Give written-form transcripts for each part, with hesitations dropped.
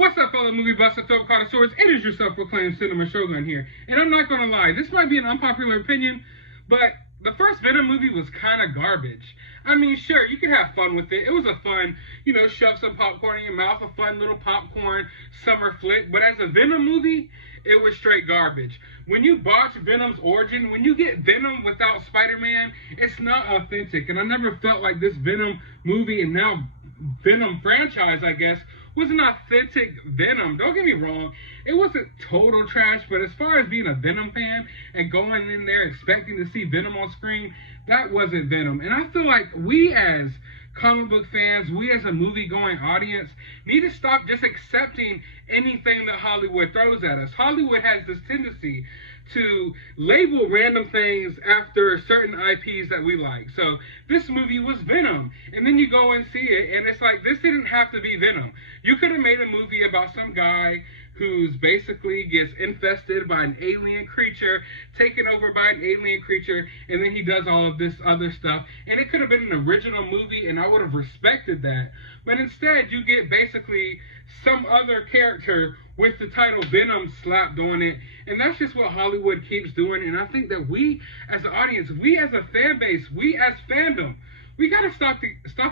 What's up, fellow movie buffs and film connoisseurs? It is your self-proclaimed Cinema Shogun here. And I'm not going to lie, this might be an unpopular opinion, but the first Venom movie was kind of garbage. I mean, sure, you could have fun with it. It was a fun, shove some popcorn in your mouth, a fun little popcorn summer flick. But as a Venom movie, it was straight garbage. When you botch Venom's origin, when you get Venom without Spider-Man, it's not authentic. And I never felt like this Venom movie and now Venom franchise, I guess, was an authentic Venom. Don't get me wrong, it wasn't total trash, but as far as being a Venom fan and going in there expecting to see Venom on screen, that wasn't Venom. And I feel like we as comic book fans, we as a movie-going audience, need to stop just accepting anything that Hollywood throws at us. Hollywood has this tendency to label random things after certain IPs that we like. So this movie was Venom, and then you go and see it, and it's like, this didn't have to be Venom. You could have made a movie about some guy who's basically gets infested by an alien creature, taken over by an alien creature, and then he does all of this other stuff. And it could have been an original movie, and I would have respected that. But instead, you get basically some other character with the title Venom slapped on it. And that's just what Hollywood keeps doing. And I think that we, as an audience, we as a fan base, we as fandom, we gotta stop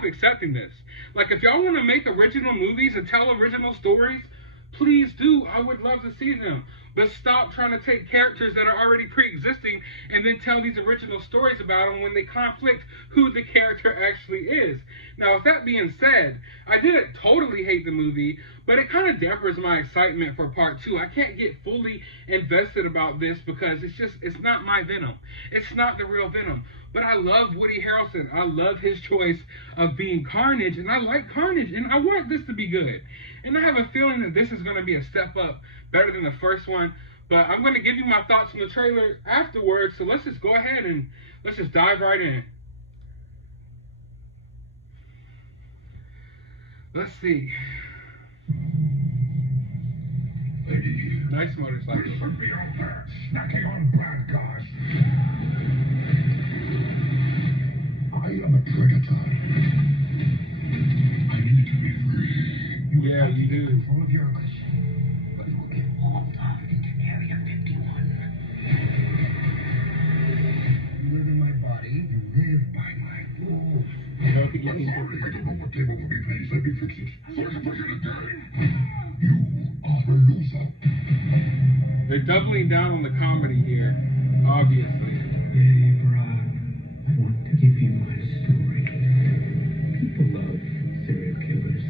accepting this. Like, if y'all want to make original movies and tell original stories, please do. I would love to see them. But stop trying to take characters that are already pre-existing and then tell these original stories about them when they conflict who the character actually is. Now, with that being said, I didn't totally hate the movie, but it kind of dampers my excitement for part 2. I can't get fully invested about this because it's not my Venom. It's not the real Venom. But I love Woody Harrelson. I love his choice of being Carnage, and I like Carnage, and I want this to be good. And I have a feeling that this is going to be a step up, better than the first one. But I'm going to give you my thoughts on the trailer afterwards, so let's just go ahead and let's just dive right in. Let's see. Nice motorcycle. Snacking on bad guys. I am a predator. I need to be free. Yeah, you do. Control of your aggression, but you will get hauled off into Area 51. You live in my body, you live by my rules. Okay. Sorry, I don't know what table will be, please. Let me fix it. So I can play it again. You are a loser. They're doubling down on the comedy here, obviously. I want to give you my story. People love serial killers.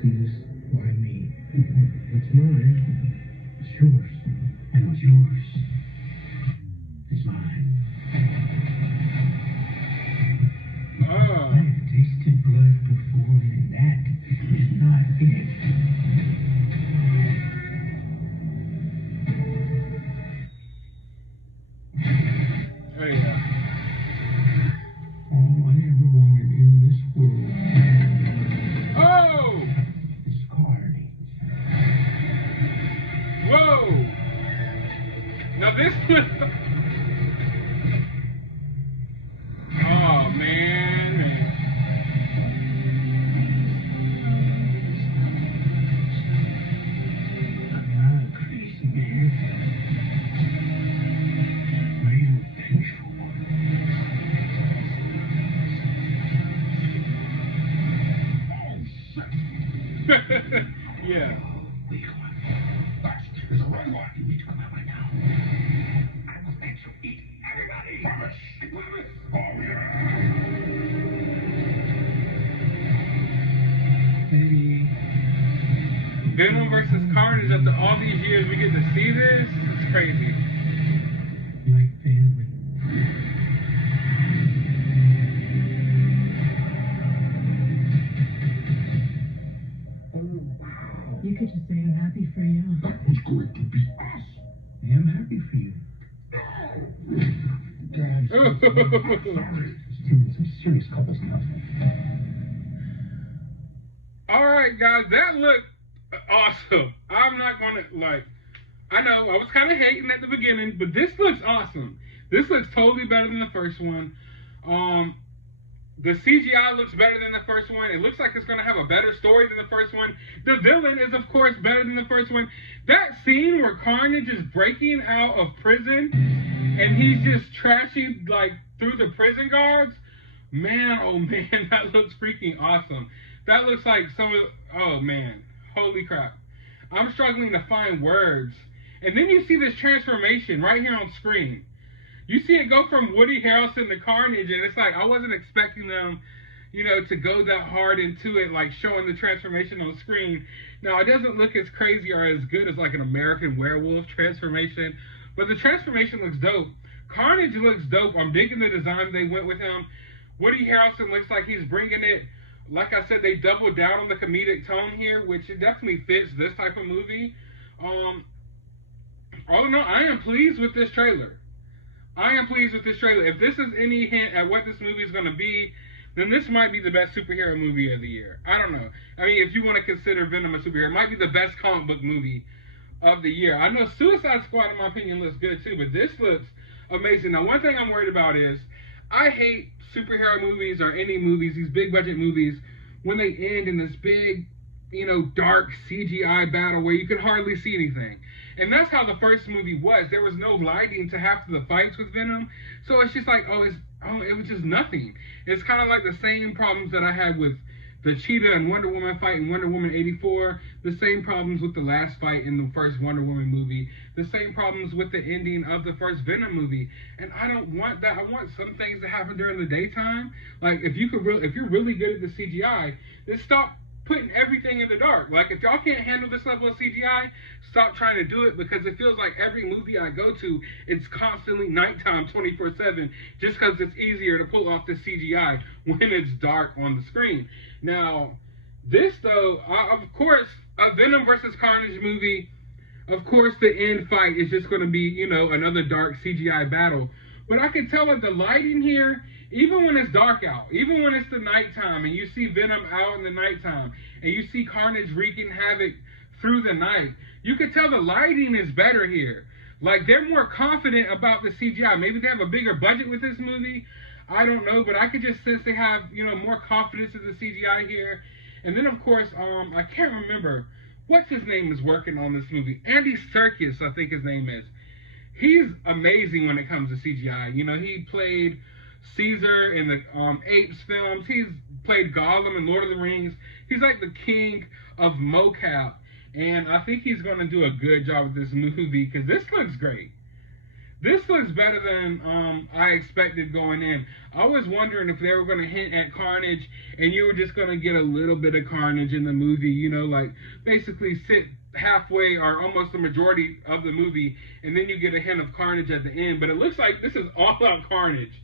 Please, why me? What's mine is yours. And what's yours is mine. Oh. I have tasted blood before, and that is not it. Oh, yeah. All I ever wanted in this world Oh! is carnage. Whoa! Now this one... Oh, man. I'm not a crazy man. I'm a vengeful one. Yeah. Weak one. That is a wrong one. You need to come out right now. I will make you eat everybody. Promise. I promise. Oh, yeah. Maybe. Venom versus Carnage, after all these years we get to see this? It's crazy. Like family. Oh, wow. You could just say I'm happy for you. That was great to be us. I am happy for you. Dad, Sorry. Stealing some serious couple stuff. Alright, guys, that looked awesome. I'm not gonna, I know I was kind of hating at the beginning, but this looks awesome. This looks totally better than the first one. The CGI looks better than the first one. It looks like it's going to have a better story than the first one. The villain is, of course, better than the first one. That scene where Carnage is breaking out of prison and he's just trashing, like, through the prison guards. Man, oh man, that looks freaking awesome. That looks like some of, oh man, holy crap. I'm struggling to find words. And then you see this transformation right here on screen. You see it go from Woody Harrelson to Carnage, and it's like, I wasn't expecting them, you know, to go that hard into it, like showing the transformation on the screen. Now, it doesn't look as crazy or as good as like an American Werewolf transformation, but the transformation looks dope. Carnage looks dope. I'm digging the design they went with him. Woody Harrelson looks like he's bringing it. Like I said, they doubled down on the comedic tone here, which it definitely fits this type of movie. All in all, I am pleased with this trailer. I am pleased with this trailer. If this is any hint at what this movie is going to be, then this might be the best superhero movie of the year. I don't know. I mean, if you want to consider Venom a superhero, it might be the best comic book movie of the year. I know Suicide Squad, in my opinion, looks good too, but this looks amazing. Now, one thing I'm worried about is I hate superhero movies or any movies, these big budget movies, when they end in this big, you know, dark CGI battle where you can hardly see anything. And that's how the first movie was. There was no lighting to half of the fights with Venom. So it's just like, it was just nothing. It's kind of like the same problems that I had with the Cheetah and Wonder Woman fight in Wonder Woman 84. The same problems with the last fight in the first Wonder Woman movie. The same problems with the ending of the first Venom movie. And I don't want that. I want some things to happen during the daytime. Like, if you're really good at the CGI, then stop putting everything in the dark. Like, if y'all can't handle this level of CGI, stop trying to do it, because it feels like every movie I go to, it's constantly nighttime 24/7, just because it's easier to pull off the CGI when it's dark on the screen. Now, this though, of course, a Venom versus Carnage movie, of course the end fight is just going to be, you know, another dark CGI battle. But I can tell that the lighting here, even when it's dark out, even when it's the nighttime and you see Venom out in the nighttime and you see Carnage wreaking havoc through the night, you can tell the lighting is better here. Like, they're more confident about the CGI. Maybe they have a bigger budget with this movie. I don't know, but I could just sense they have, you know, more confidence in the CGI here. And then, of course, I can't remember what's his name is working on this movie. Andy Serkis, I think his name is. He's amazing when it comes to CGI. You know, he played Caesar in the Apes films. He's played Gollum in Lord of the Rings. He's like the king of mocap. And I think he's going to do a good job with this movie, because this looks great. This looks better than I expected going in. I was wondering if they were going to hint at Carnage and you were just going to get a little bit of Carnage in the movie, you know, like basically sit halfway or almost the majority of the movie, and then you get a hint of Carnage at the end. But it looks like this is all out Carnage.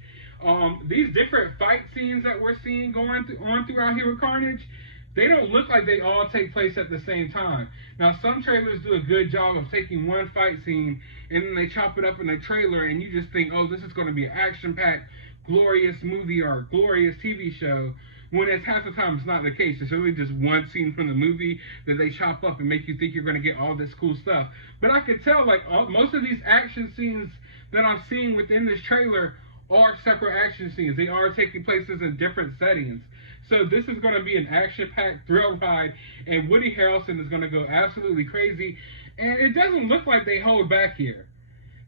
These different fight scenes that we're seeing going on throughout here with Carnage, they don't look like they all take place at the same time. Now, some trailers do a good job of taking one fight scene and then they chop it up in a trailer and you just think, oh, this is going to be an action-packed, glorious movie or a glorious TV show, when it's half the time it's not the case. It's really just one scene from the movie that they chop up and make you think you're going to get all this cool stuff. But I can tell, like, most of these action scenes that I'm seeing within this trailer are separate action scenes. They are taking places in different settings. So this is going to be an action-packed thrill ride, and Woody Harrelson is going to go absolutely crazy. And it doesn't look like they hold back here.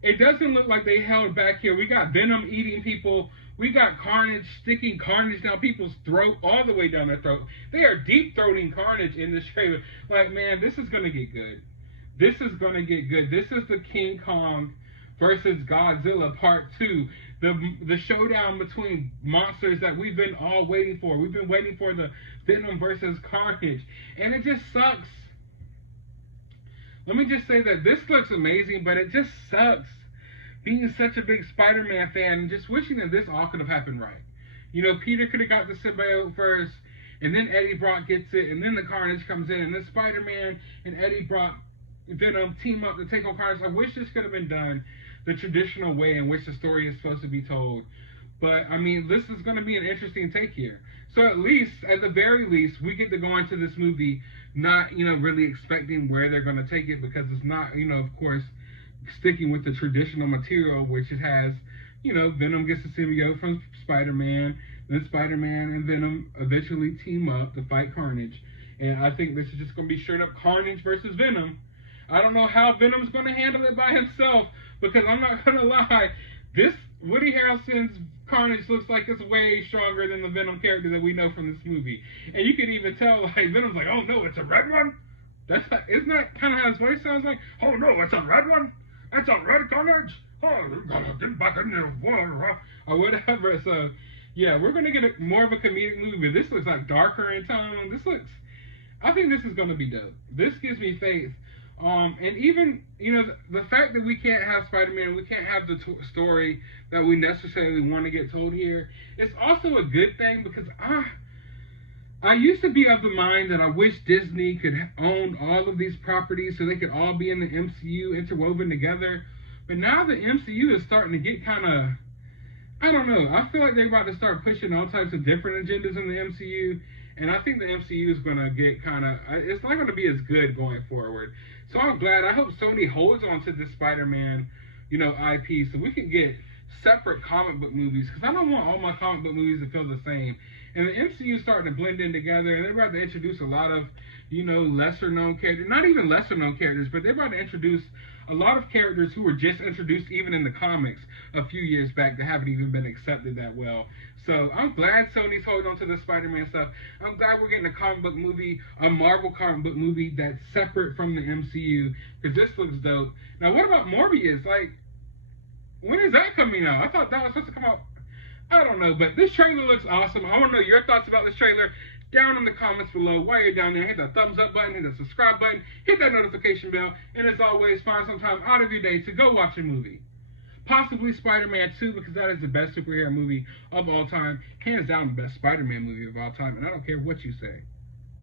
It doesn't look like they held back here. We got Venom eating people. We got Carnage sticking Carnage down people's throat, all the way down their throat. They are deep-throating Carnage in this trailer. Like, man, this is going to get good. This is going to get good. This is the King Kong versus Godzilla Part 2. The showdown between monsters that we've been all waiting for. We've been waiting for the Venom versus Carnage. And it just sucks. Let me just say that this looks amazing, but it just sucks being such a big Spider-Man fan and just wishing that this all could have happened right. You know, Peter could have got the symbiote first, and then Eddie Brock gets it, and then the Carnage comes in, and then Spider-Man and Eddie Brock, Venom team up to take on Carnage. I wish this could have been done the traditional way in which the story is supposed to be told. But, I mean, this is going to be an interesting take here. So at the very least, we get to go into this movie not, you know, really expecting where they're going to take it, because it's not, you know, of course, sticking with the traditional material, which it has, you know, Venom gets the symbiote from Spider-Man. then Spider-Man and Venom eventually team up to fight Carnage. And I think this is just going to be straight up Carnage versus Venom. I don't know how Venom's going to handle it by himself, because I'm not going to lie, this Woody Harrelson's Carnage looks like it's way stronger than the Venom character that we know from this movie. And you can even tell, like, Venom's like, oh no, it's a red one? Isn't that kind of how his voice sounds like? Oh no, it's a red one? It's a red Carnage? Oh, we gotta get back in the water, or whatever. So, yeah, we're going to get more of a comedic movie. This looks like darker in tone. I think this is going to be dope. This gives me faith. And even, you know, the fact that we can't have Spider-Man, we can't have the story that we necessarily want to get told here, it's also a good thing, because I used to be of the mind that I wish Disney could own all of these properties so they could all be in the MCU interwoven together. But now the MCU is starting to get kind of, I don't know, I feel like they're about to start pushing all types of different agendas in the MCU. And I think the MCU is going to get kind of, it's not going to be as good going forward. So I'm glad. I hope Sony holds on to this Spider-Man, you know, IP, so we can get separate comic book movies, because I don't want all my comic book movies to feel the same. And the MCU is starting to blend in together, and they're about to introduce a lot of, you know, lesser-known characters. Not even lesser-known characters, but they're about to introduce a lot of characters who were just introduced even in the comics a few years back that haven't even been accepted that well. So I'm glad Sony's holding on to the Spider-Man stuff. I'm glad we're getting a comic book movie, a Marvel comic book movie that's separate from the MCU, because this looks dope. Now, what about Morbius? Like, when is that coming out? I thought that was supposed to come out, I don't know, but this trailer looks awesome. I want to know your thoughts about this trailer down in the comments below. While you're down there, hit that thumbs up button, hit the subscribe button, hit that notification bell, and as always, find some time out of your day to go watch a movie. Possibly Spider-Man 2, because that is the best superhero movie of all time. Hands down the best Spider-Man movie of all time, and I don't care what you say.